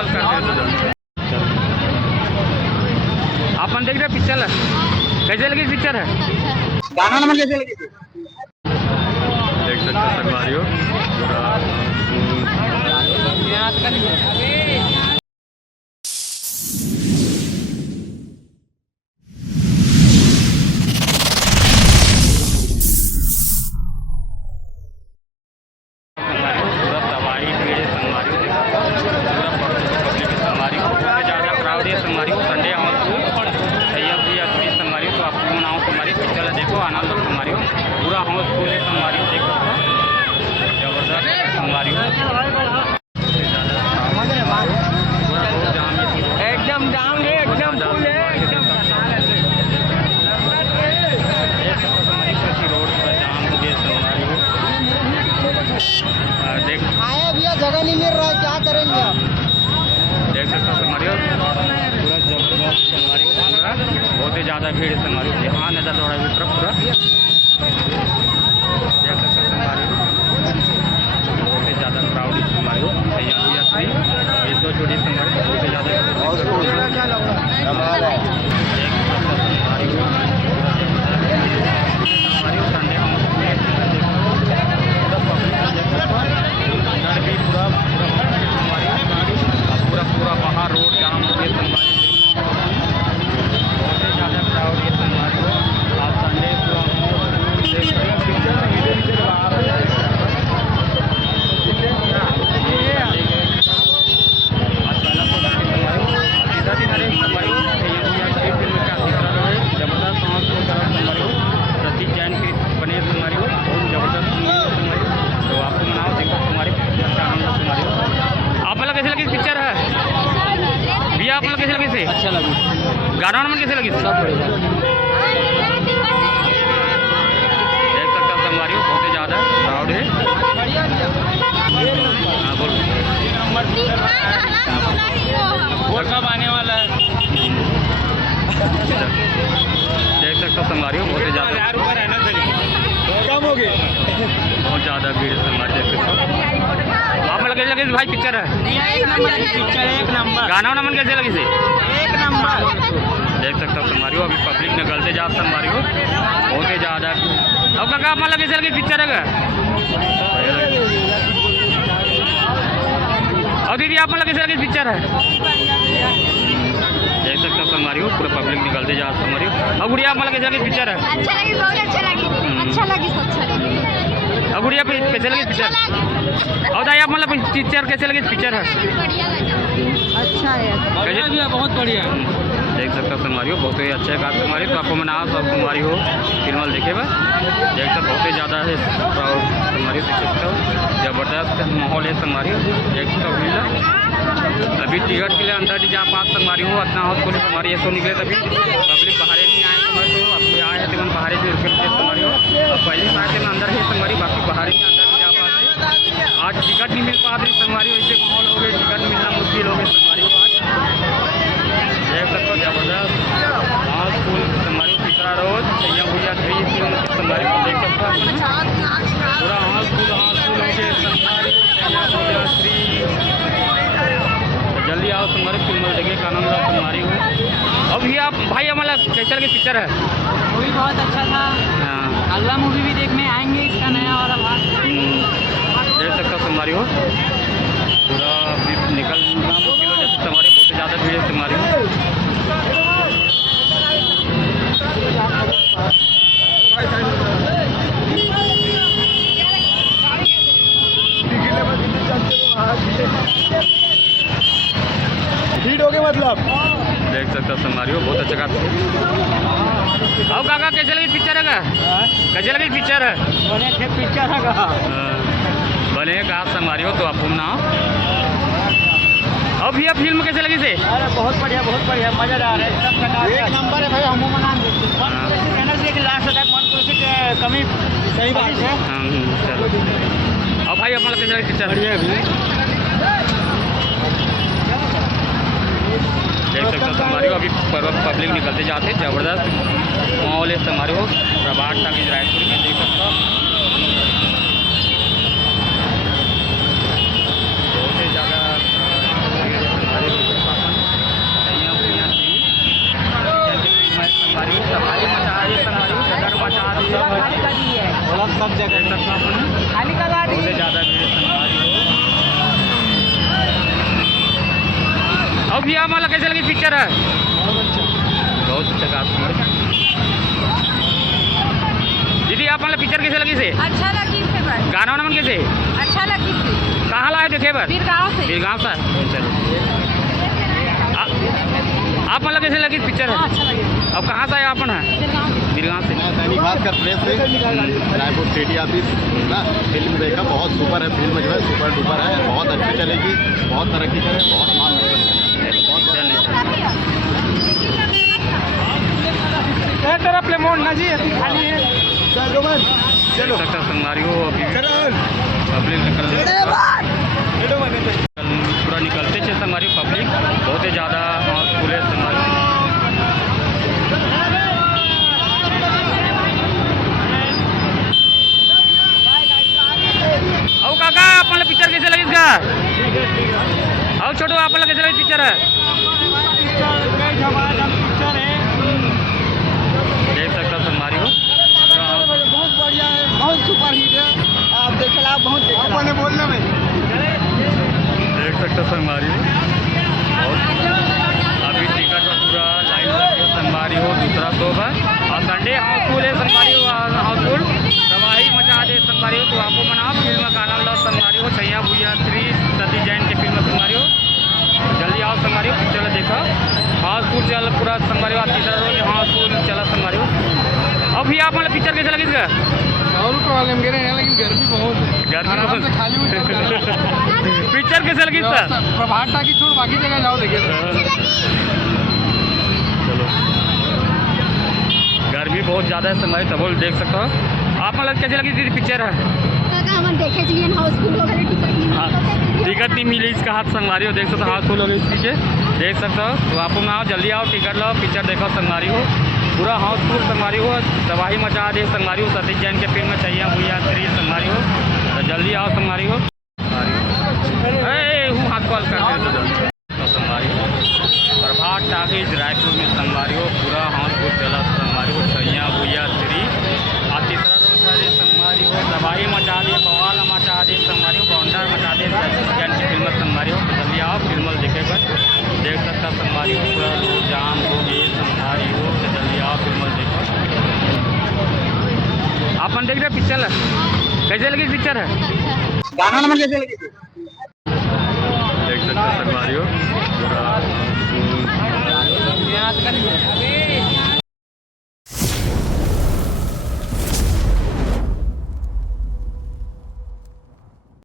Call कर दे। अपन देख रहे पिक्चर कैसे लगी पिक्चर है, गाना नंबर कैसे लगी? देख सकते हैं संगवारियों संगवारी संडे संगवारी तो आपको मनाओ संगवारी पिक्चर देखो आनंद संगवारी पूरा हाउसफुल है संगवारी देखो जबरदस्त संगवारी एकदम जाम है, एकदम फुल है, एकदम रोड पर जाम हो गया संगवारी देख आया भैया जगह नहीं मिल रहा, क्या करेंगे आप? देख सकते हो संगवारी पूरा जबरदस्त संगवारी पूरा बहुत ही ज़्यादा भीड़ है संगवारी यहाँ नज़र दौड़ा हुई तरफ पूरा देख सकते हो संगवारी बहुत ही ज़्यादा क्राउड है संगवारी एक दो छोटी संगवारी बहुत ही ज़्यादा संडे भी पूरा पूरा बाहर रोड जाम हो गया संगवारी बहुत ही ज़्यादा क्राउड है संगवारी आज संडे पूरा प्रतीक जैन की बने संगवारी बहुत जबरदस्त तो आपको मनाओ देखो तुम्हारी तुम्हारी आप मतलब कैसे लगी पिक्चर है भैया आप मतलब कैसे लगी से अच्छा लगी, गाना नंबर कैसे लगी सब बढ़िया। देख सकते हो संगवारी बहुत ही ज़्यादा क्राउड है। हाँ बोल वो कब आने वाला है? देख सकते हो संगवारी बहुत ही ज़्यादा कम हो गए, बहुत ज़्यादा भीड़ है संगवारी देख सकते हो आप मतलब कैसे लगी भाई पिक्चर है एक नंबर की पिक्चर, एक नंबर, गाना नंबर कैसे लगी से एक नंबर। देख सकते हो संगवारी अभी पब्लिक निकलते जा संगवारी बहुत ही ज़्यादा अब काका मतलब कैसे लगी पिक्चर है और दीदी आप मतलब कैसे लगी पिक्चर है देख सकते हो संगवारी पूरा पब्लिक निकलते जा संगवारी और गुड़िया आप मतलब कैसे लगी पिक्चर है अच्छा लगी, बहुत अच्छा लगी, अच्छा लगी, अच्छा लगी। और गुड़िया कैसे लगी पिक्चर और दाई आप मतलब पिक्चर कैसे लगी पिक्चर है बढ़िया लगी, अच्छा है, कैसे बहुत बढ़िया। देख सकते हो संगवारी बहुत ही अच्छा है संगवारी तो आपको मना सब संगवारी हो फिल्म देखे बा देख सकते बहुत ही ज़्यादा है क्राउड संगवारी देख सकते हो जबरदस्त माहौल है संगवारी देख सकते हो भीड़ अभी टिकट के लिए अंदर नहीं जा पास संगवारी हो इतना हाउसफुल संगवारी ऐसा निकले तभी पब्लिक बाहर नहीं आए तो अब आए हैं तो बाहर से रुके संगवारी हो अब पहली बार के अंदर है संगवारी बाकी बाहर ही अंदर नहीं जा पाते आज टिकट नहीं मिल पा रही संगवारी ऐसे माहौल हो गए टिकट मिलना मुश्किल हो गया संगवारी को आज देख सकते हो जबरदस्त हाउसफुल संगवारी पिछड़ा रोज सैया भैया थ्री संगवारी को देख सकते हो पूरा हाउसफुल हो गए संगवारी सैया भैया थ्री जल्दी आओ संगवारी फिल्म देखिए का नाम संगवारी हो अब ये आप भाई हमारा कैसे लगे पिक्चर है मूवी बहुत अच्छा था, हाँ अगला मूवी भी देखने आएंगे इसका नया वाला भाग। देख सकते हो संगवारी हो पूरा निकलना मुश्किल हो जैसे संगवारी बहुत ज़्यादा भीड़ है संगवारी हो भीड़ हो गई मतलब देख सकते हो संगवारी हो बहुत अच्छा काम अब काका कैसे लगी पिक्चर है कैसे लगी पिक्चर है पिक्चर है बने कहा संगवारी हो तो आपको ना अब भैया फिल्म कैसे लगी से अरे बहुत बढ़िया मजा आ रहा है, एक नंबर है भाई। हम लास्ट तक कमी सही बात है। चलो अब भाई अपना कैसे लगी पिक्चर बढ़िया भी देख सकते हो संगवारी हो अभी पब्लिक निकलते जाते जबरदस्त माहौल है संगवारी हो प्रभात टाकी रायपुर में देख सकते हो बहुत ही ज़्यादा अभी आप मतलब कैसे लगी पिक्चर है? बहुत अच्छा कास्ट। दीदी आप मतलब पिक्चर कैसे लगी से? अच्छा लगी से बस। गाना वाना मन कैसे? अच्छा लगी से। कहाँ लाए देखे बर? फिर गाँव से। फिर गाँव से। चलो आप मतलब कैसे लगी पिक्चर है? अच्छा लगी। अब कहाँ से आए अपन है? फिर गाँव से। फिर गाँव से। दैनिक भास्कर प्रेस से रायपुर सिटी ऑफिस ना फिल्म देखा, बहुत सुपर है फिल्म, जो है सुपर डुपर है, बहुत अच्छी चलेगी, बहुत तरक्की करे, बहुत मान तरफ ले मोड़ ना जी अभी खाली है। चलो संगवारी हो अभी पब्लिक पूरा निकलते थे संगवारी पब्लिक बहुत ही ज़्यादा हाउसफुल है संगवारी। आओ काका आप पिक्चर कैसे लगी इसका? आओ छोटो आप कैसे लगी पिक्चर है? देख सकते हो संगवारी हो बहुत बढ़िया है, बहुत सुपर हिट है। आप देखला बहुत देखला बोलना में देख सकते हो संगवारी हो अभी टिकट का पूरा लाइन लगे संगवारी हो। दूसरा शो है और संडे हाउसफुल है संगवारी हो, हाउसफुल तबाही मचा दे संगवारी हो। तो आपको मनाओ फिल्म का आनंद संगवारी हो। छैया भूया 3 सती जैन के फिल्म संगवारी हो। जल्दी आओ संगवारी हो पिक्चर देखो हाउसफुल चल पूरा संगवारी हो। तीसरा रोज हाउसफुल चला संगवारी हो। अब भी आप मतलब पिक्चर कैसे लगी इसका? और प्रॉब्लम कह रहे हैं लेकिन गर्मी बहुत है, गर्मी आराम बहुत से खाली हुई पिक्चर कैसे लगी इसका? प्रभात टाकी छोड़ बाकी जगह जाओ देखिए। चलो गर्मी बहुत ज़्यादा है संगवारी तब देख सकते हो आप मतलब कैसे लगी दीदी पिक्चर है? हम देखे जी हाउसफुल हो गए, टिकट नहीं हाँ टिकट नहीं मिली इसका हाथ संगवारी हो। देख सकते हो हाउसफुल हो गई पीछे देख सकते हो। तो आप आओ जल्दी आओ टिकट लो पिक्चर देखो संगवारी हो पूरा हाउसफुल संगवारी हो। तबाही मचा दे संगवारी हो। सतीश जैन के फिल्म में चाहिए भूया 3 संगवारी हो। तो जल्दी आओ संगवारी हो। हूँ हाथ कॉल कर संगवारी हो प्रभात टाकीज रायपुर में संगवारी हो पूरा हाउसफुल चला संगवारी हो। छैया भूया 3 और तीसरा रोज है संगवारी हो। तबाही मचा दे बवाल मचा दे संगवारी हो। बौंडा मचा दे जैन की फिल्म संगवारी हो। तो जल्दी आओ फिल्म देखे कर देख सकता संगवारी हो पूरा रोड जाम हो गए संगवारी हो। तो जल्दी आओ फिल्म देखो अपन देख रहे पिक्चर कैसे लगी पिक्चर है? गाना नंबर कैसे लगी? देख सकते संगवारी हो पूरा